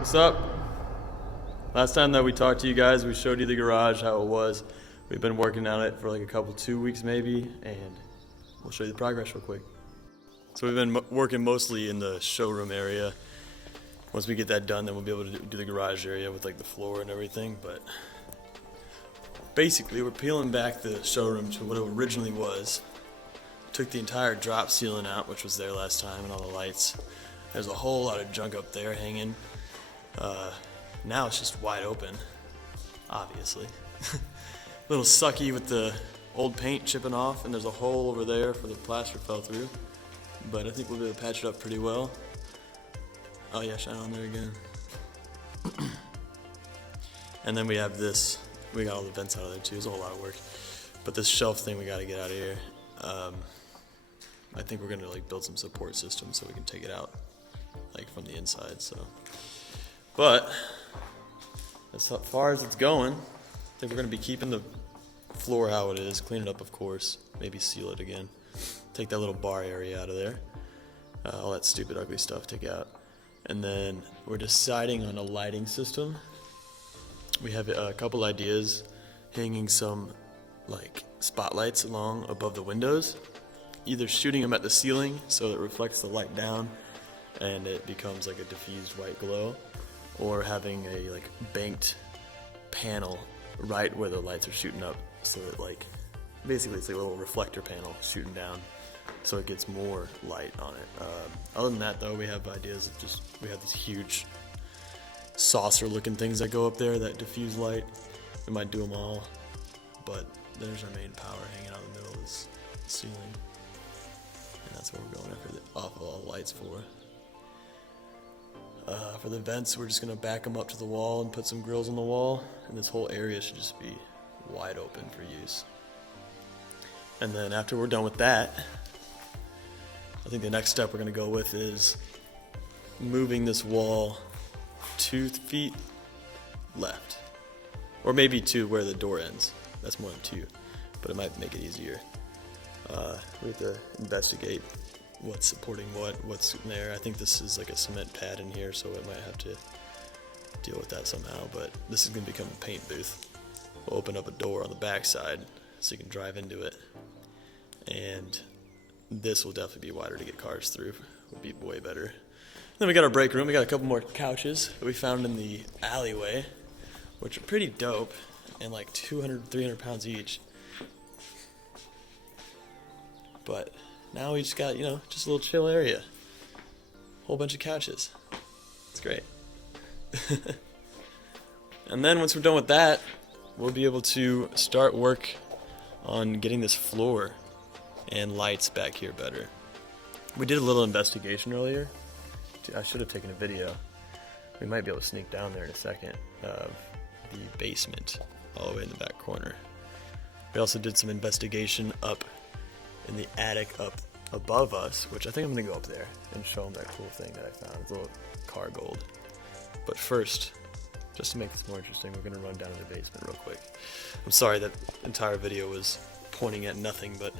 What's up? Last time that we talked to you guys, we showed you the garage, how it was. We've been working on it for like 2 weeks maybe, and we'll show you the progress real quick. So we've been working mostly in the showroom area. Once we get that done, then we'll be able to do the garage area with like the floor and everything. But basically, we're peeling back the showroom to what it originally was. Took the entire drop ceiling out, which was there last time, and all the lights. There's a whole lot of junk up there hanging. Now it's just wide open, obviously. A little sucky with the old paint chipping off, and there's a hole over there for the plaster fell through. But I think we'll be able to patch it up pretty well. Oh yeah, shine on there again. And then we have this. We got all the vents out of there too. It's a whole lot of work. But this shelf thing we got to get out of here. I think we're gonna like build some support systems so we can take it out, like from the inside. So, but as far as it's going, I think we're gonna be keeping the floor how it is, clean it up of course, maybe seal it again, take that little bar area out of there, all that stupid ugly stuff take out, and then we're deciding on a lighting system. We have a couple ideas, hanging some like spotlights along above the windows, either shooting them at the ceiling so it reflects the light down and it becomes like a diffused white glow, or having a like banked panel right where the lights are shooting up, so that like basically it's like a little reflector panel shooting down so it gets more light on it. Other than that though, we have ideas of we have these huge saucer looking things that go up there that diffuse light. We might do them all, but there's our main power hanging out in the middle of this ceiling, and that's what we're going after off of all the lights for. For the vents, we're just going to back them up to the wall and put some grills on the wall, and this whole area should just be wide open for use. And then after we're done with that, I think the next step we're going to go with is moving this wall 2 feet left, or maybe to where the door ends. That's more than 2, but it might make it easier. We have to investigate what's supporting what's in there. I think this is like a cement pad in here, so it might have to deal with that somehow, but this is going to become a paint booth. We'll open up a door on the back side so you can drive into it, and this will definitely be wider to get cars through. Would be way better. Then we got our break room. We got a couple more couches that we found in the alleyway, which are pretty dope, and like 200, 300 pounds each. But now we just got, just a little chill area. Whole bunch of couches. It's great. And then once we're done with that, we'll be able to start work on getting this floor and lights back here better. We did a little investigation earlier. I should have taken a video. We might be able to sneak down there in a second of the basement all the way in the back corner. We also did some investigation up in the attic up above us, which I think I'm going to go up there and show them that cool thing that I found. It's a little car gold. But first, just to make this more interesting, we're going to run down to the basement real quick. I'm sorry that entire video was pointing at nothing, but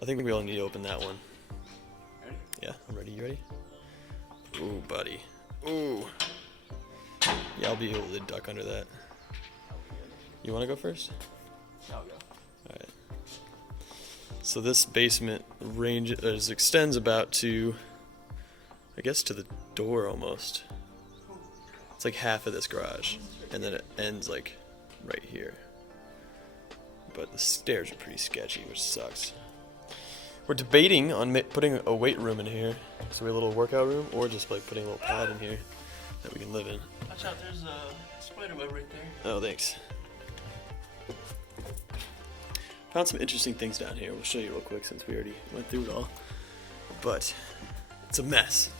I think we all need to open that one. Ready? Yeah, I'm ready. You ready? Ooh, buddy. Ooh. Yeah, I'll be able to duck under that. You want to go first? I'll go. Alright. So this basement extends about to, I guess, to the door almost. It's like half of this garage, and then it ends like right here. But the stairs are pretty sketchy, which sucks. We're debating on putting a weight room in here, so we have a little workout room, or just like putting a little pad in here that we can live in. Watch out, there's a spider web right there. Oh, thanks. Found some interesting things down here. We'll show you real quick since we already went through it all. But it's a mess.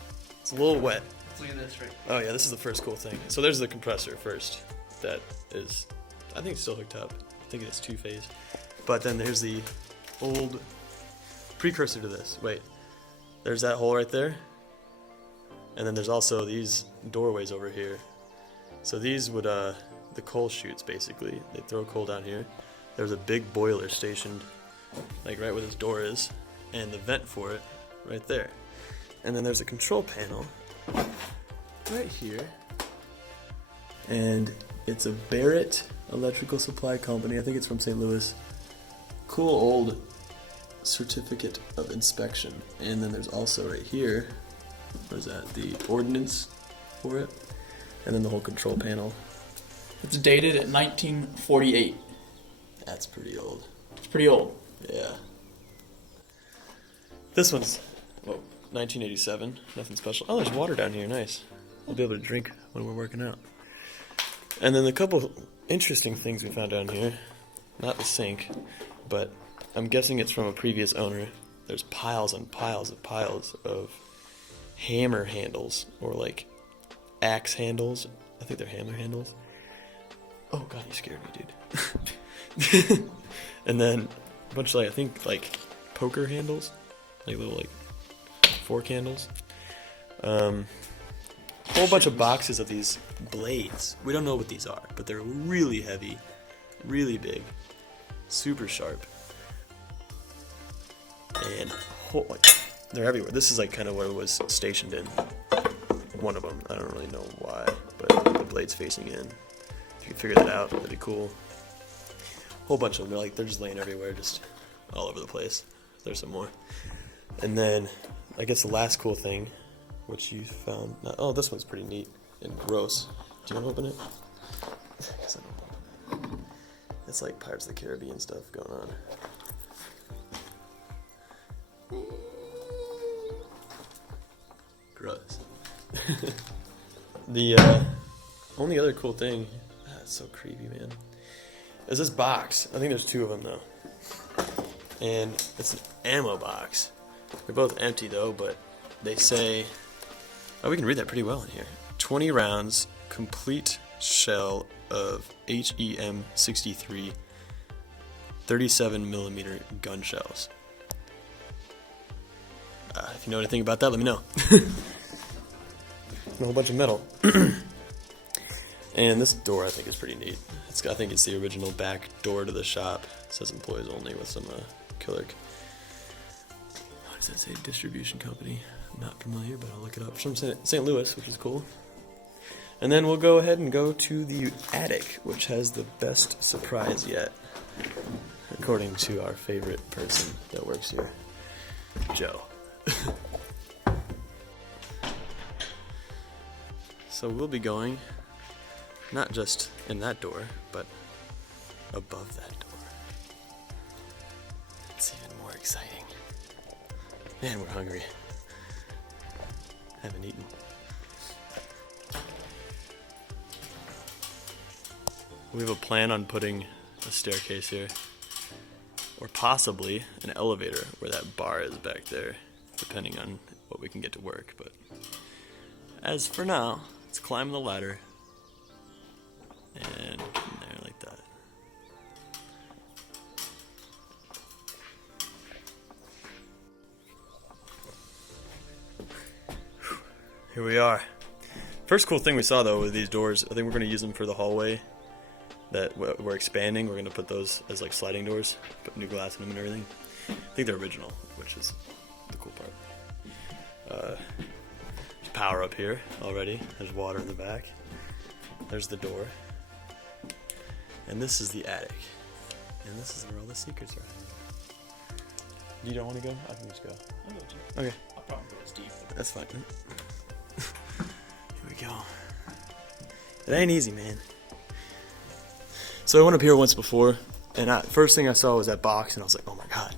It's a little wet. Let's look at this right. Oh yeah, this is the first cool thing. So there's the compressor first. That is, I think it's still hooked up. I think it's 2-phase. But then there's the old precursor to this. Wait, there's that hole right there. And then there's also these doorways over here. So these would, the coal chutes basically. They throw coal down here. There's a big boiler stationed like right where this door is, and the vent for it right there. And then there's a control panel right here. And it's a Barrett Electrical Supply Company. I think it's from St. Louis. Cool old certificate of inspection. And then there's also right here, what is that? The ordinance for it. And then the whole control panel. It's dated at 1948. That's pretty old. It's pretty old. Yeah. This one's, 1987. Nothing special. Oh, there's water down here. Nice. We'll be able to drink when we're working out. And then a couple interesting things we found down here. Not the sink, but I'm guessing it's from a previous owner. There's piles and piles of hammer handles, or like axe handles. I think they're hammer handles. Oh god, you scared me, dude. And then a bunch of, like, I think, like, poker handles. Like little, like, fork handles. Whole bunch of boxes of these blades. We don't know what these are, but they're really heavy, really big, super sharp. And they're everywhere. This is like kind of what it was stationed in. One of them. I don't really know why, but the blade's facing in. If you could figure that out, that'd be cool. Whole bunch of them. They're just laying everywhere, just all over the place. There's some more. And then I guess the last cool thing, which you found. Oh, this one's pretty neat and gross. Do you want to open it? I guess I don't open it. It's like Pirates of the Caribbean stuff going on. Gross. The only other cool thing, it's so creepy, man, is this box. I think there's two of them though, and it's an ammo box. They're both empty though, but they say, oh, we can read that pretty well in here. 20 rounds, complete shell of HEM-63 37mm gun shells. If you know anything about that, let me know. A whole bunch of metal. And this door I think is pretty neat. I think it's the original back door to the shop. It says employees only with some killer. What does that say? Distribution company. Not familiar, but I'll look it up. It's from St. Louis, which is cool. And then we'll go ahead and go to the attic, which has the best surprise yet, according to our favorite person that works here, Joe. So we'll be going not just in that door, but above that door. It's even more exciting. Man, we're hungry. Haven't eaten. We have a plan on putting a staircase here, or possibly an elevator where that bar is back there, depending on what we can get to work. But as for now, let's climb the ladder and get in there like that. Here we are. First cool thing we saw though with these doors, I think we're going to use them for the hallway that we're expanding. We're going to put those as like sliding doors, put new glass in them and everything. I think they're original, which is the cool part. There's power up here already. There's water in the back. There's the door. And this is the attic. And this is where all the secrets are hiding. You don't want to go? I can just go. I'll go with you. Okay. I'll probably go with Steve. That's fine. Here we go. It ain't easy, man. So I went up here once before, and first thing I saw was that box, and I was like, oh my god,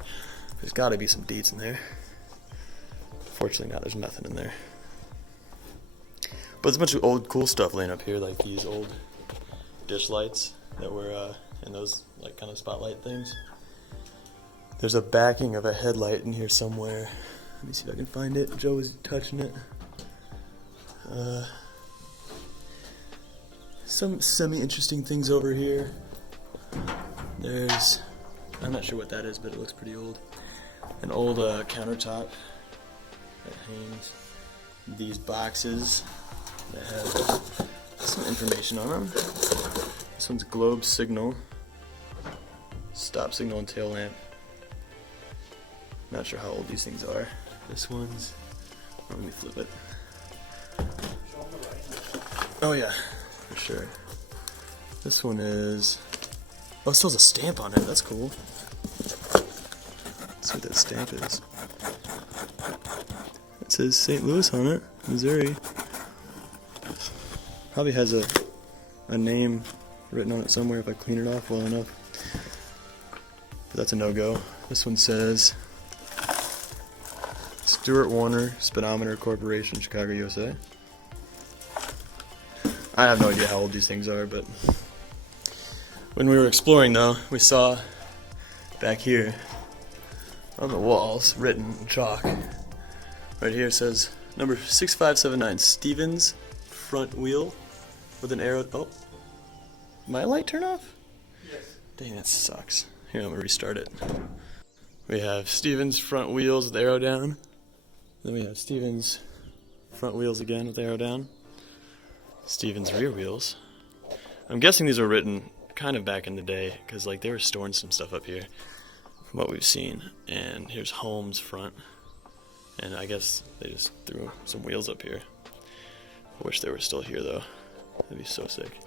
there's got to be some deeds in there. Fortunately not, there's nothing in there. But there's a bunch of old cool stuff laying up here, like these old dish lights that were in those like kind of spotlight things. There's a backing of a headlight in here somewhere. Let me see if I can find it. Joe was touching it. Some semi-interesting things over here. There's, I'm not sure what that is, but it looks pretty old. An old countertop that hangs. These boxes that have some information on them. This one's globe signal, stop signal and tail lamp. Not sure how old these things are. This one's, let me flip it. Oh yeah, for sure. This one is... Oh, it still has a stamp on it. That's cool. Let's see what that stamp is. It says St. Louis on it, Missouri. Probably has a name written on it somewhere if I clean it off well enough. But that's a no-go. This one says Stuart Warner Speedometer Corporation, Chicago, USA. I have no idea how old these things are, but when we were exploring though, we saw back here on the walls written in chalk. Right here it says number 6579 Stevens front wheel with an arrow. Oh, my light turn off? Yes. Dang, that sucks. Here, I'm gonna restart it. We have Stevens front wheels with arrow down. Then we have Stevens front wheels again with arrow down. Stevens rear wheels. I'm guessing these were written kind of back in the day because like they were storing some stuff up here from what we've seen. And here's Holmes front. And I guess they just threw some wheels up here. I wish they were still here though. That'd be so sick.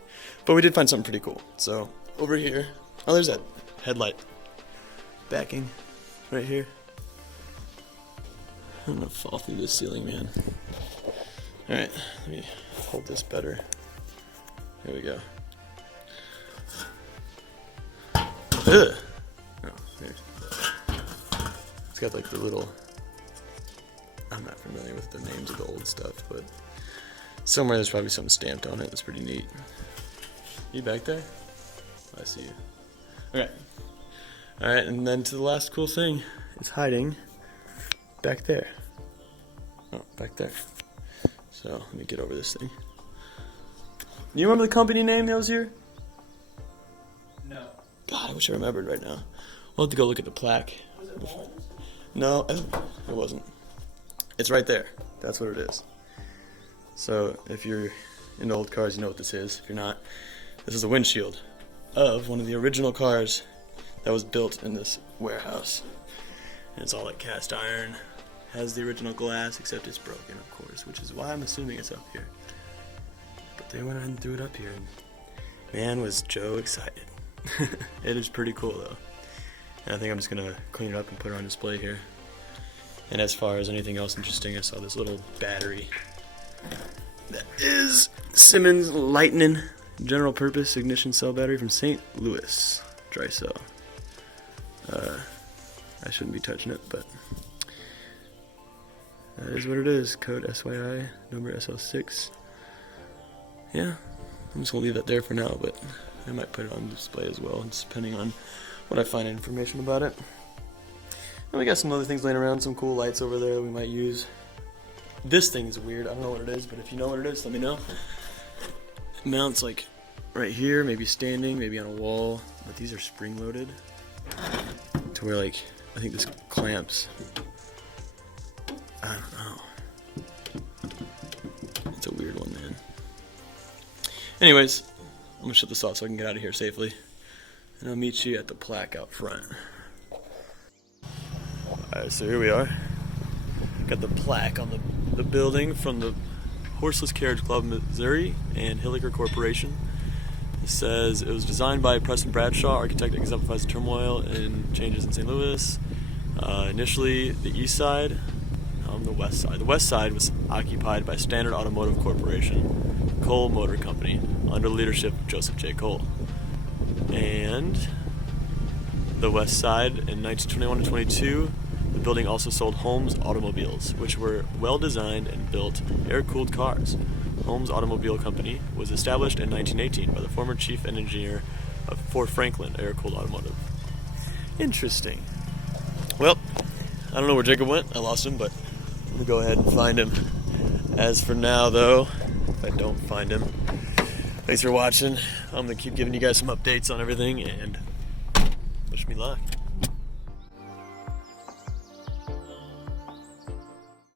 But we did find something pretty cool. So over here, oh, there's that headlight backing right here. I'm gonna fall through this ceiling, man. Alright, let me hold this better. Here we go. Ugh. Oh, there. It's got like the little... I'm not familiar with the names of the old stuff, but somewhere there's probably something stamped on it. That's pretty neat. You back there? I see you. Okay. Alright, and then to the last cool thing. It's hiding back there. Oh, back there. So, let me get over this thing. You remember the company name that was here? No. God, I wish I remembered right now. We'll have to go look at the plaque. Was it Holmes? No, it wasn't. It's right there. That's what it is. So, if you're into old cars, you know what this is. If you're not, this is a windshield of one of the original cars that was built in this warehouse. And it's all like cast iron. Has the original glass, except it's broken, of course, which is why I'm assuming it's up here. But they went ahead and threw it up here, and man, was Joe excited. It is pretty cool, though. And I think I'm just going to clean it up and put it on display here. And as far as anything else interesting, I saw this little battery. That is Simmons Lightning General Purpose Ignition Cell Battery from St. Louis. Dry cell. I shouldn't be touching it, but that is what it is. Code SYI, number SL6. Yeah, I'm just going to leave that there for now, but I might put it on display as well, just depending on what I find information about it. And we got some other things laying around, some cool lights over there that we might use. This thing is weird. I don't know what it is, but if you know what it is, let me know. It mounts like right here, maybe standing, maybe on a wall, but these are spring-loaded to where like, I think this clamps. I don't know. It's a weird one, man. Anyways, I'm gonna shut this off so I can get out of here safely. And I'll meet you at the plaque out front. Alright, so here we are. Got the plaque on the building from the Horseless Carriage Club, Missouri, and Hilliker Corporation. It says it was designed by Preston Bradshaw, architect that exemplifies the turmoil and changes in St. Louis. Initially, the east side, the west side. The west side was occupied by Standard Automotive Corporation, Cole Motor Company, under the leadership of Joseph J. Cole. And the west side, in 1921 to 22, the building also sold Holmes automobiles, which were well-designed and built air-cooled cars. Holmes Automobile Company was established in 1918 by the former chief engineer of Ford Franklin Air-Cooled Automotive. Interesting. Well, I don't know where Jacob went. I lost him, but I'm going to go ahead and find him. As for now, though, if I don't find him, thanks for watching. I'm going to keep giving you guys some updates on everything, and wish me luck.